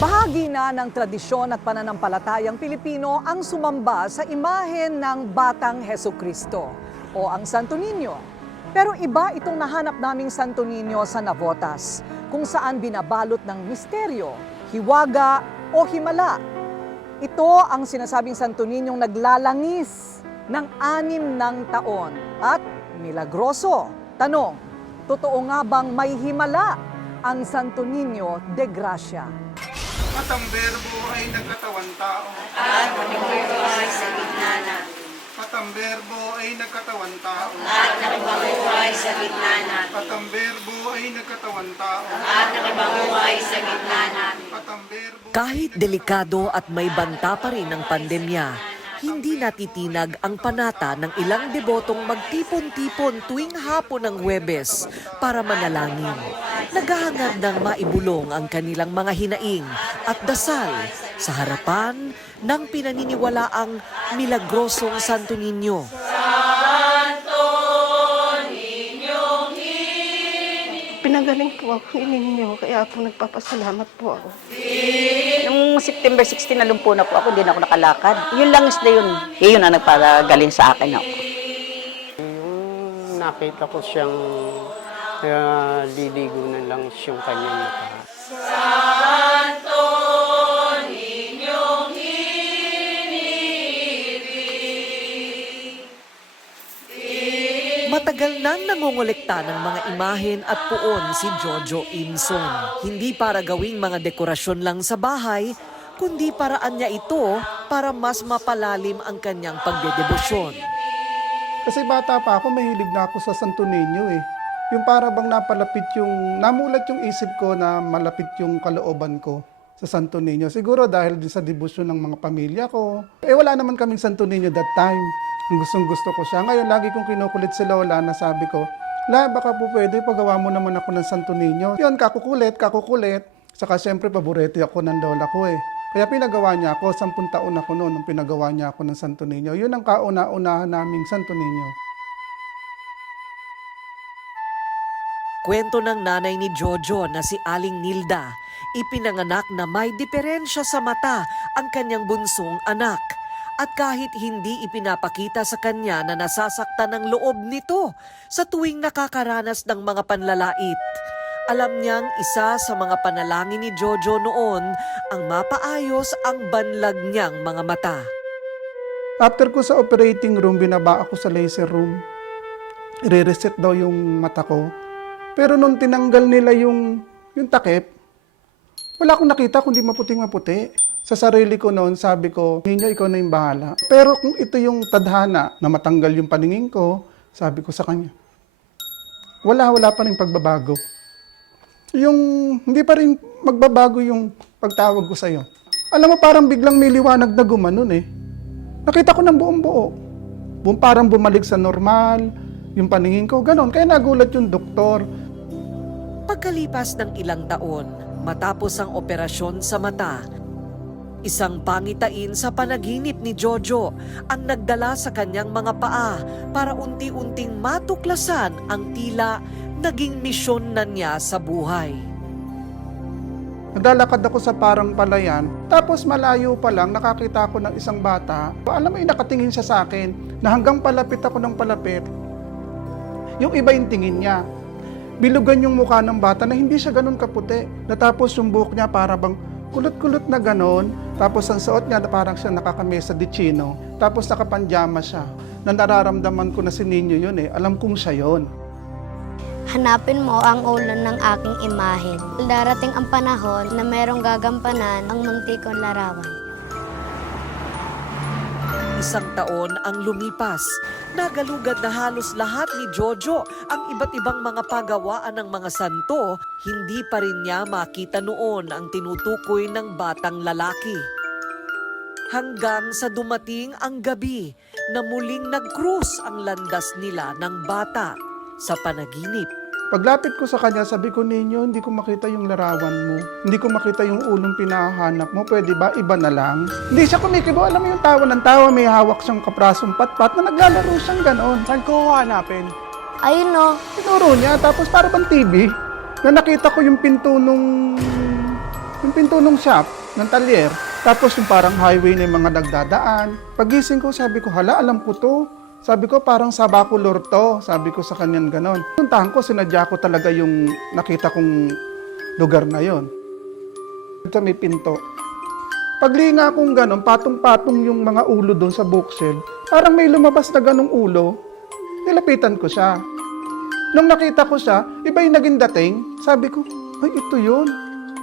Bahagi na ng tradisyon at pananampalatayang Pilipino ang sumamba sa imahen ng Batang Heso Kristo o ang Santo Niño. Pero iba itong nahanap naming Santo Niño sa Navotas, kung saan binabalot ng misteryo, hiwaga o himala. Ito ang sinasabing Santo Niñong naglalangis ng anim ng taon at milagroso. Tanong, totoo nga bang may himala ang Santo Niño de Gracia? At ang berbo ay nagkatawan tao. At nabubuhay sa gitna natin. At ang berbo ay nagkatawan tao. At nakibanguhay sa gitna natin. At ang berbo ay nagkatawan tao. At nakibanguhay sa gitna natin. At ang berbo Kahit delikado at may banta pa rin ang pandemya, hindi natitinag ang panata ng ilang debotong magtipon-tipon tuwing hapon ng Huwebes para manalangin. Naghahangad ng maibulong ang kanilang mga hinaing at dasal sa harapan ng pinaniniwalaang milagrosong Santo Niño. Pinagaling po ako ninyo, kaya po nagpapasalamat po ako. Nung September 16 nalumpo na po ako, hindi na ako nakalakad. Yun lang is na yun. Yun ang nagpagaling sa akin ako. Yung nakita ko siyang uh, liligo na lang yung kanyang mukha. Matagal nang nangongolekta ng mga imahen at puon si Jojo Imson. Hindi para gawing mga dekorasyon lang sa bahay, kundi paraan niya ito para mas mapalalim ang kanyang pagdedebosyon. Kasi bata pa ako, mahilig na ako sa Santo Niño eh. Yung para bang napalapit yung, namulat yung isip ko na malapit yung kalooban ko sa Santo Niño. Siguro dahil din sa debosyon ng mga pamilya ko. Eh wala naman kaming Santo Niño that time. Gustong gusto ko siya. Ngayon lagi kong kinukulit si Lola na sabi ko, La, baka po pwede pagawa mo naman ako ng Santo Niño. Yun, kakukulit, kakukulit. Saka siyempre paborito ako ng lola ko eh. Kaya pinagawa niya ako, sampung taon ako noon nung pinagawa niya ako ng Santo Niño. Yun ang kauna-unahan naming Santo Niño. Kwento ng nanay ni Jojo na si Aling Nilda, ipinanganak na may diferensya sa mata ang kanyang bunsong anak. At kahit hindi ipinapakita sa kanya na nasasaktan ang loob nito sa tuwing nakakaranas ng mga panlalait, alam niyang isa sa mga panalangin ni Jojo noon ang mapaayos ang banlag niyang mga mata. After ko sa operating room, binaba ako sa laser room. Re-reset daw yung mata ko. Pero nung tinanggal nila yung, yung takip, wala akong nakita kundi maputing maputi. Sa sarili ko noon, sabi ko, Ninyo, ikaw na yung bahala. Pero kung ito yung tadhana na matanggal yung paningin ko, sabi ko sa kanya, wala, wala pa rin pagbabago. Yung hindi pa rin magbabago yung pagtawag ko sa'yo. Alam mo, parang biglang may liwanag na gumanon eh. Nakita ko ng buong buo. Bu- Parang bumalik sa normal, yung paningin ko, ganon. Kaya nagulat yung doktor. Pagkalipas ng ilang taon, matapos ang operasyon sa mata, isang pangitain sa panaginip ni Jojo ang nagdala sa kanyang mga paa para unti-unting matuklasan ang tila naging misyon na niya sa buhay. Naglalakad ako sa parang palayan, tapos malayo pa lang nakakita ako ng isang bata. Alam mo, yung nakatingin siya sa akin, na hanggang palapit ako ng palapit, yung iba yung tingin niya. Bilugan yung mukha ng bata na hindi siya ganun kaputi. Natapos yung buhok niya para bang kulot-kulot na ganon. Tapos ang suot niya parang siya nakakamesa de chino. Tapos nakapanjama siya. Na nararamdaman ko na si Ninyo yun eh. Alam kong siya yun. Hanapin mo ang ulan ng aking imahen. Darating ang panahon na merong gagampanan ang muntikong larawan. Isang taon ang lumipas. Nagalugad na halos lahat ni Jojo ang iba't ibang mga pagawaan ng mga santo. Hindi pa rin niya makita noon ang tinutukoy ng batang lalaki. Hanggang sa dumating ang gabi na muling nag-cruise ang landas nila ng bata sa panaginip. Paglapit ko sa kanya, sabi ko, Ninyo, hindi ko makita yung larawan mo. Hindi ko makita yung ulong pinahanap mo. Pwede ba? Iba na lang. Hindi siya kumikibo. Alam mo yung tawa ng tawa, may hawak siyang kaprasong patpat na naglalaro siyang ganon. Saan ko hanapin? Ayun no, Tinuro niya, tapos para bang TV, na nakita ko yung pinto nung Yung pinto ng shop, ng talyer, tapos yung parang highway na yung mga nagdadaan. Pagising ko, sabi ko, hala, alam ko to. Sabi ko, parang sa Bacolor to. Sabi ko sa kanyan ganon. Puntahan ko, sinadya ko talaga yung nakita kong lugar na yon. Sa may pinto. Paglinga kong ganon, patong-patong yung mga ulo doon sa bookshelf. Parang may lumabas na ganong ulo. Nilapitan ko siya. Nung nakita ko siya, iba yung naging dating. Sabi ko, ay, ito yun.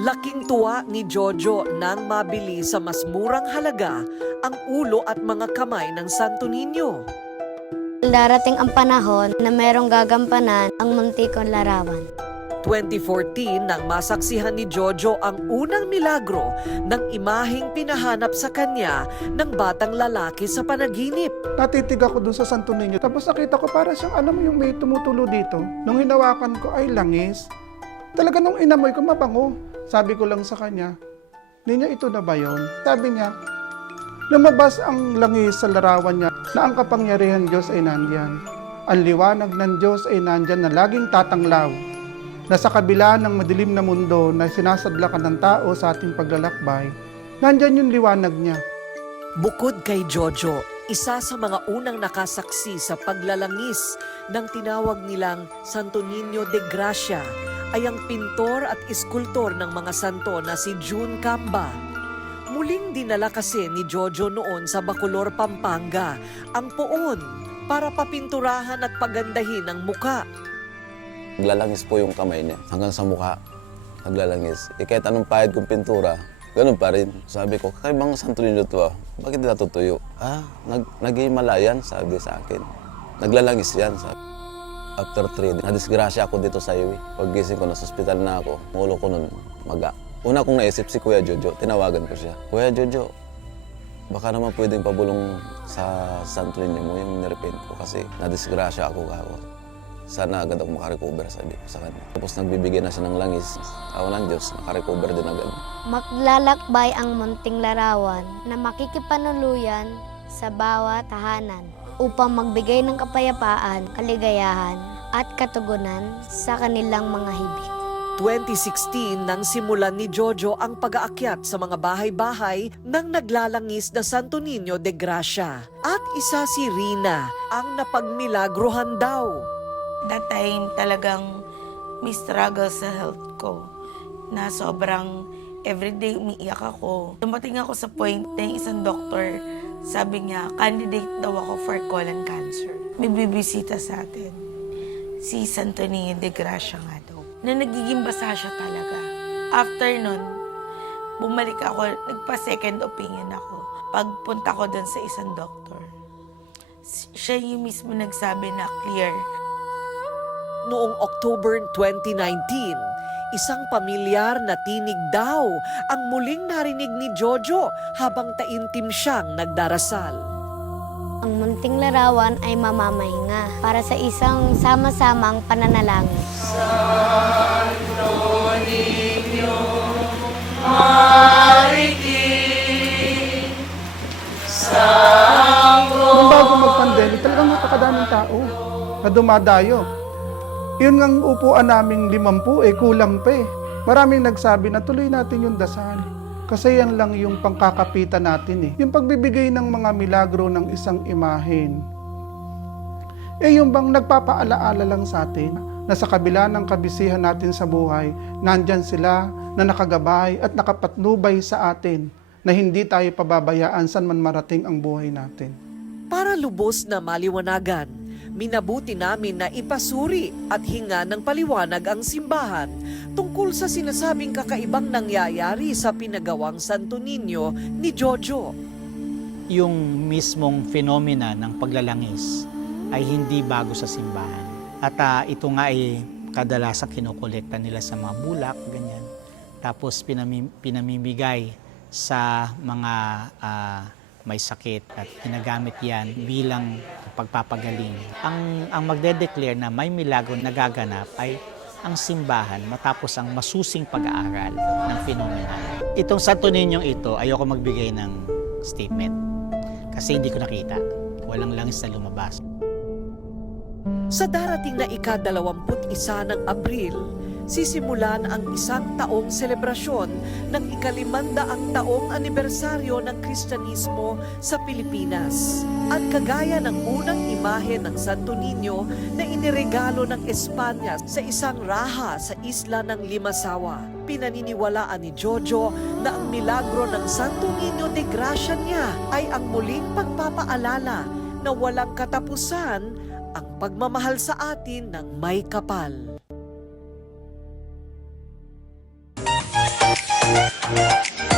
Laking tuwa ni Jojo nang mabili sa mas murang halaga ang ulo at mga kamay ng Santo Niño. Darating ang panahon na merong gagampanan ang muntikong larawan. 2014 nang masaksihan ni Jojo ang unang milagro ng imaheng pinahanap sa kanya ng batang lalaki sa panaginip. Natitig ako dun sa Santo Niño. Tapos nakita ko para siyang, alam mo yung may tumutulo dito. Nung hinawakan ko, ay langis. Talaga nung inamoy ko, mabango. Sabi ko lang sa kanya, Ninya, ito na ba yon? Sabi niya, lumabas ang langis sa larawan niya na ang kapangyarihan Diyos ay nandyan. Ang liwanag ng Diyos ay nandyan na laging tatanglaw. Na sa kabila ng madilim na mundo na sinasadlakan ng tao sa ating paglalakbay, nandyan yung liwanag niya. Bukod kay Jojo, isa sa mga unang nakasaksi sa paglalangis ng tinawag nilang Santo Niño de Gracia ay ang pintor at iskultor ng mga santo na si June Camba. Muling dinala kasi ni Jojo noon sa Bacolor, Pampanga ang poon para papinturahan at pagandahin ang muka. Naglalangis po yung kamay niya hanggang sa mukha. Naglalangis. Eh kahit anong pahid kong pintura, ganun pa rin. Sabi ko, kakaibang santo ninyo to ah. Bakit natutuyo? Ah, nag nag-himala yan, sabi sa akin. Naglalangis yan, sabi. After three days, nadisgrasya ako dito sa iwi. Paggising ko, nasa ospital na ako. Mulo ko nun, maga. Una kong naisip si Kuya Jojo, tinawagan ko siya. Kuya Jojo, baka naman pwedeng pabulong sa santo ninyo mo yung nirepent ko kasi nadisgrasya ako kako. Sana agad ako makarecover, sabi ko sa kanya. Tapos nagbibigay na siya ng langis. Awa ng Diyos, nakarecover din agad. Maglalakbay ang munting larawan na makikipanuluyan sa bawat tahanan upang magbigay ng kapayapaan, kaligayahan at katugunan sa kanilang mga hibik. 2016 nang simulan ni Jojo ang pag-aakyat sa mga bahay-bahay ng naglalangis na Santo Niño de Gracia. At isa si Rina ang napagmilagrohan daw. that time talagang may struggle sa health ko na sobrang everyday umiiyak ako. Dumating ako sa point na isang doktor, sabi niya, candidate daw ako for colon cancer. May bibisita sa atin. Si Santo Niño de Gracia nga daw. Na nagiging basa siya talaga. After nun, bumalik ako, nagpa-second opinion ako. Pagpunta ko dun sa isang doktor, siya yung mismo nagsabi na clear Noong October 2019, isang pamilyar na tinig daw ang muling narinig ni Jojo habang taimtim siyang nagdarasal. Ang munting larawan ay mamamahinga para sa isang sama-samang pananalangin. Nung bago mag-pandemic, talagang napakadaming tao na dumadayo. Yun ang upuan naming limampu, eh kulang pa eh. Maraming nagsabi na tuloy natin yung dasal. Kasi yan lang yung pangkakapitan natin eh. Yung pagbibigay ng mga milagro ng isang imahen. Eh yung bang nagpapaalaala lang sa atin na sa kabila ng kabisihan natin sa buhay, nandyan sila na nakagabay at nakapatnubay sa atin na hindi tayo pababayaan saan man marating ang buhay natin. Para lubos na maliwanagan, minabuti namin na ipasuri at hinga ng paliwanag ang simbahan tungkol sa sinasabing kakaibang nangyayari sa pinagawang Santo Niño ni Jojo. yung mismong phenomena ng paglalangis ay hindi bago sa simbahan. At ah, ito nga ay kadalasan kinukolekta nila sa mga bulak, ganyan. Tapos pinami- pinamimigay sa mga ah, may sakit at ginagamit yan bilang pagpapagaling. Ang, ang magde-declare na may milagro nagaganap ay ang simbahan matapos ang masusing pag-aaral ng phenomena. Itong Santo Niñong ito, ayoko magbigay ng statement kasi hindi ko nakita. Walang langis na lumabas. Sa darating na ika-21 ng Abril, sisimulan ang isang taong selebrasyon ng ikalimandaang taong anibersaryo ng Kristyanismo sa Pilipinas. At kagaya ng unang imahe ng Santo Niño na iniregalo ng Espanya sa isang raha sa isla ng Limasawa, pinaniniwalaan ni Jojo na ang milagro ng Santo Niño de Gracia niya ay ang muling pagpapaalala na walang katapusan ang pagmamahal sa atin ng may kapal. Thank you.